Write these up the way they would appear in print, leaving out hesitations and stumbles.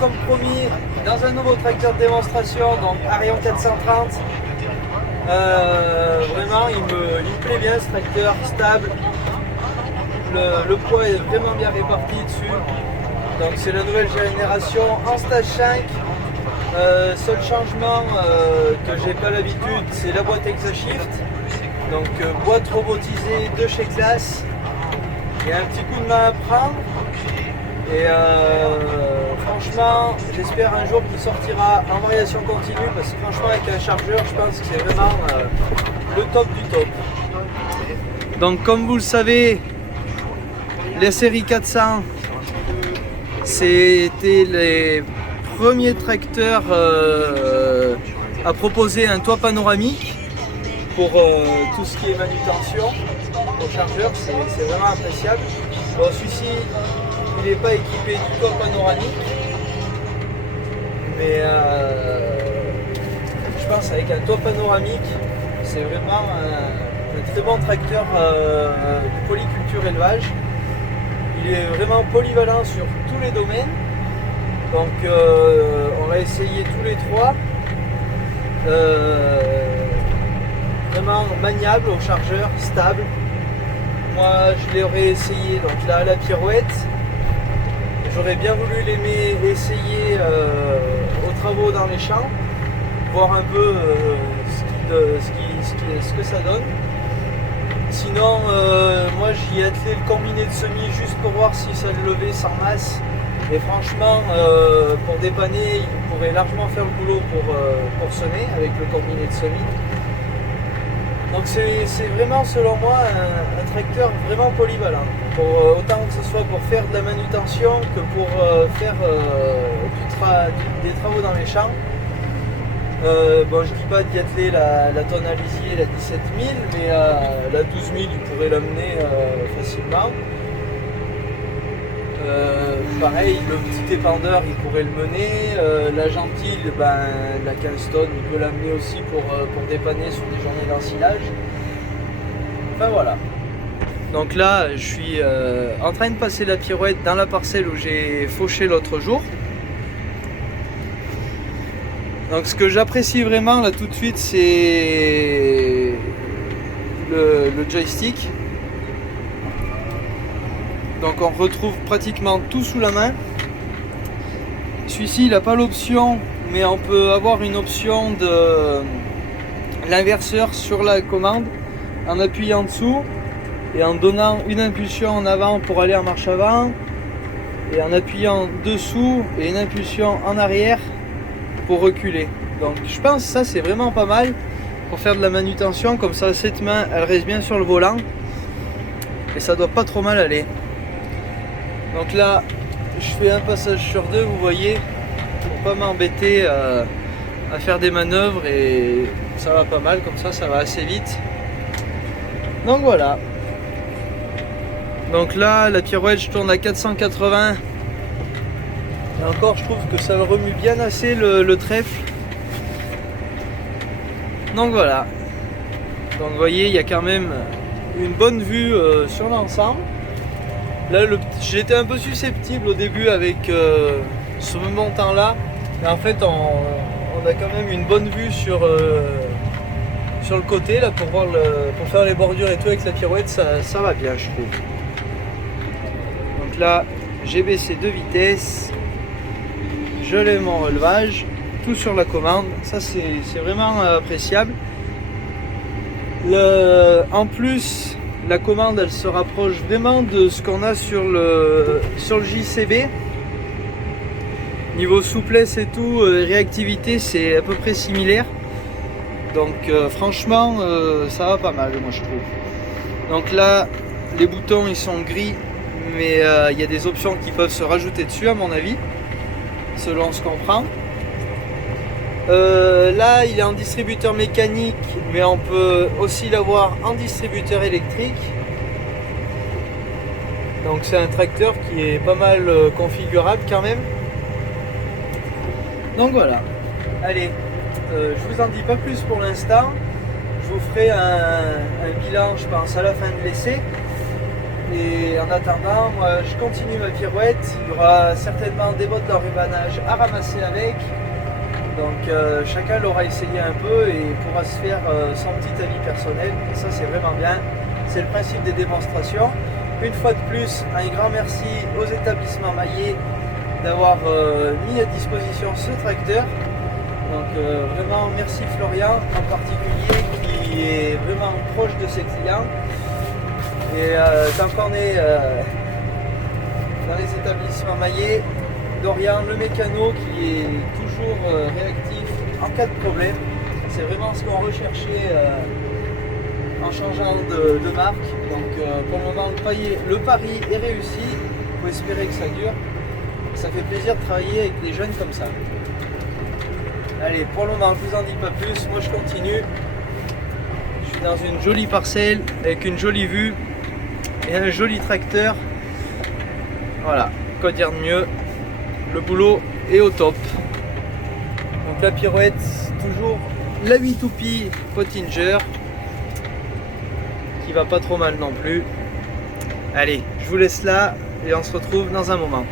comme promis dans un nouveau tracteur de démonstration, donc Arion 430. Vraiment il me plaît bien ce tracteur, stable. Le poids est vraiment bien réparti dessus. Donc c'est la nouvelle génération en stage 5. Seul changement que j'ai pas l'habitude, c'est la boîte ExaShift. Donc boîte robotisée de chez Claas. Il y a un petit coup de main à prendre. Et franchement, j'espère un jour qu'il sortira en variation continue parce que franchement avec un chargeur, je pense que c'est vraiment le top du top. Donc comme vous le savez, la série 400, c'était les premiers tracteurs à proposer un toit panoramique pour tout ce qui est manutention au chargeur, c'est vraiment appréciable. Bon, celui-ci, il n'est pas équipé du toit panoramique, mais je pense avec un toit panoramique, c'est vraiment un très bon tracteur de polyculture élevage. Il est vraiment polyvalent sur tous les domaines, donc on l'a essayé tous les trois. Vraiment maniable au chargeur, stable. Moi je l'aurais essayé donc là à la pirouette. J'aurais bien voulu l'aimer essayer aux travaux dans les champs, voir un peu ce que ça donne. Sinon, moi j'y ai attelé le combiné de semis juste pour voir si ça le levait sans masse. Et franchement, pour dépanner, il pourrait largement faire le boulot pour semer avec le combiné de semis. Donc c'est vraiment selon moi un tracteur vraiment polyvalent. Autant que ce soit pour faire de la manutention que pour faire des travaux dans les champs. Bon, je dis pas d'y atteler la tonne à lisier, la 17000, mais la 12000 il pourrait l'amener facilement. Pareil, le petit épandeur il pourrait le mener. La gentille, la 15 tonnes, il peut l'amener aussi pour dépanner sur des journées d'ensilage. Enfin voilà. Donc là, je suis en train de passer la pirouette dans la parcelle où j'ai fauché l'autre jour. Donc ce que j'apprécie vraiment là tout de suite, c'est le joystick. Donc on retrouve pratiquement tout sous la main. Celui-ci il n'a pas l'option, mais on peut avoir une option de l'inverseur sur la commande en appuyant dessous et en donnant une impulsion en avant pour aller en marche avant et en appuyant dessous et une impulsion en arrière pour reculer. Donc je pense que ça c'est vraiment pas mal pour faire de la manutention, comme ça cette main elle reste bien sur le volant et ça doit pas trop mal aller. Donc là je fais un passage sur deux, vous voyez, pour pas m'embêter à faire des manœuvres, et ça va pas mal, comme ça va assez vite. Donc voilà. Donc là la pirouette je tourne à 480. Et encore je trouve que ça remue bien assez le trèfle. Donc voilà. Donc vous voyez il y a quand même une bonne vue sur l'ensemble. Là j'étais un peu susceptible au début avec ce montant là. Mais en fait on a quand même une bonne vue sur le côté là pour faire les bordures et tout avec la pirouette, ça va bien je trouve. Donc là j'ai baissé de vitesse. Je lève mon relevage, tout sur la commande, ça c'est vraiment appréciable. En plus, la commande elle se rapproche vraiment de ce qu'on a sur le JCB. Niveau souplesse et tout, réactivité, c'est à peu près similaire. Donc franchement, ça va pas mal, moi je trouve. Donc là, les boutons ils sont gris, mais il y a des options qui peuvent se rajouter dessus à mon avis, selon ce qu'on prend. Là il est en distributeur mécanique, mais on peut aussi l'avoir en distributeur électrique. Donc c'est un tracteur qui est pas mal configurable quand même. Donc voilà, allez, je vous en dis pas plus pour l'instant. Je vous ferai un bilan je pense à la fin de l'essai. Et en attendant, moi je continue ma pirouette. Il y aura certainement des bottes d'enrubanage à ramasser avec. Donc chacun l'aura essayé un peu et pourra se faire son petit avis personnel. Et ça c'est vraiment bien. C'est le principe des démonstrations. Une fois de plus, un grand merci aux établissements Maillet d'avoir mis à disposition ce tracteur. Donc vraiment merci Florian en particulier qui est vraiment proche de ses clients. Et tant qu'on est dans les établissements Maillet, Dorian le mécano qui est toujours réactif en cas de problème. C'est vraiment ce qu'on recherchait en changeant de marque. Donc pour le moment le pari est réussi. Il faut espérer que ça dure. Ça fait plaisir de travailler avec des jeunes comme ça. Allez, pour le moment je vous en dis pas plus. Moi je continue. Je suis dans une jolie parcelle avec une jolie vue et un joli tracteur. Voilà, quoi dire de mieux. Le boulot est au top. Donc la pirouette, toujours la 8 toupie Pottinger qui va pas trop mal non plus. Allez, je vous laisse là et on se retrouve dans un moment.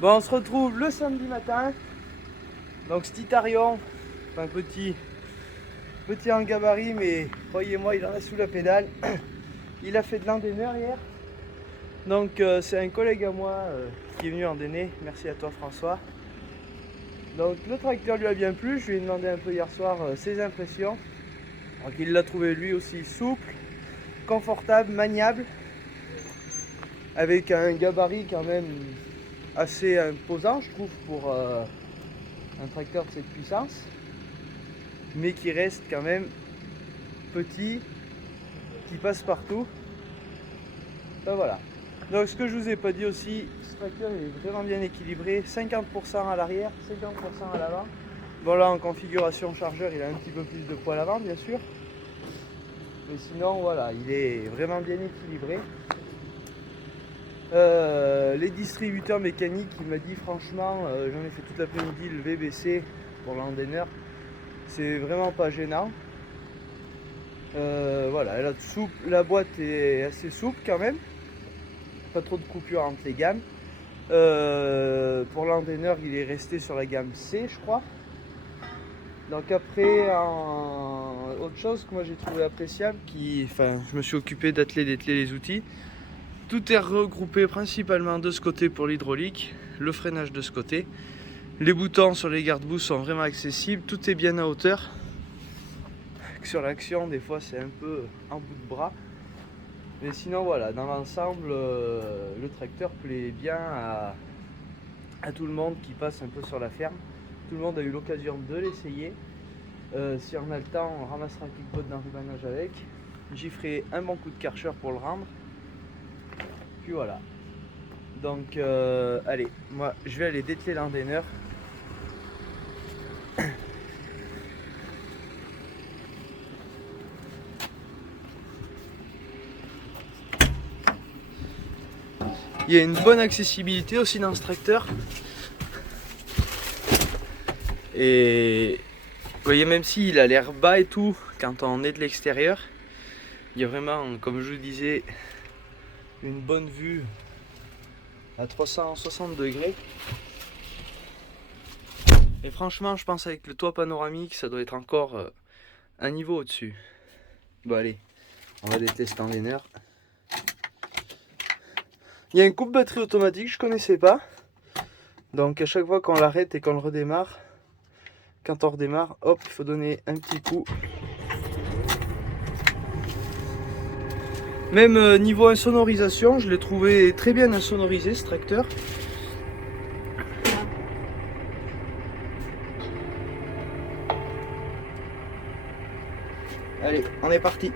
Bon, on se retrouve le samedi matin. Donc Stitarion, un petit en gabarit, mais croyez-moi, il en a sous la pédale. Il a fait de l'endéneur hier. Donc c'est un collègue à moi qui est venu endéner. Merci à toi François. Donc le tracteur lui a bien plu. Je lui ai demandé un peu hier soir ses impressions. Donc il l'a trouvé lui aussi souple, confortable, maniable, avec un gabarit quand même assez imposant, je trouve, un tracteur de cette puissance, mais qui reste quand même petit, qui passe partout. Ben voilà. Donc ce que je vous ai pas dit aussi, ce tracteur il est vraiment bien équilibré, 50% à l'arrière, 50% à l'avant. Bon là en configuration chargeur il a un petit peu plus de poids à l'avant bien sûr. Mais sinon voilà, il est vraiment bien équilibré. Les distributeurs mécaniques, il m'a dit franchement, j'en ai fait toute l'après-midi le VBC pour l'Andener, c'est vraiment pas gênant. Voilà, la boîte est assez souple quand même, pas trop de coupures entre les gammes. Pour l'Andener, il est resté sur la gamme C, je crois. Donc après, autre chose que moi j'ai trouvé appréciable, je me suis occupé d'atteler les outils. Tout est regroupé principalement de ce côté pour l'hydraulique, le freinage de ce côté. Les boutons sur les garde-boue sont vraiment accessibles, tout est bien à hauteur. Sur l'action, des fois c'est un peu en bout de bras. Mais sinon voilà, dans l'ensemble, le tracteur plaît bien à tout le monde qui passe un peu sur la ferme. Tout le monde a eu l'occasion de l'essayer. Si on a le temps, on ramassera un clic-pot d'enrubanage avec. J'y ferai un bon coup de karcher pour le rendre. Puis voilà. Donc allez, moi je vais aller dételer l'Andener. Il y a une bonne accessibilité aussi dans ce tracteur. Et vous voyez, même s'il a l'air bas et tout, quand on est de l'extérieur, il y a vraiment, comme je vous disais, une bonne vue à 360 degrés. Et franchement, je pense avec le toit panoramique, ça doit être encore un niveau au-dessus. Bon allez, on va détester Andener. Il y a un coupe batterie automatique, je connaissais pas. Donc à chaque fois qu'on l'arrête et qu'on le redémarre, quand on redémarre, hop, il faut donner un petit coup. Même niveau insonorisation, je l'ai trouvé très bien insonorisé ce tracteur. Allez, on est parti.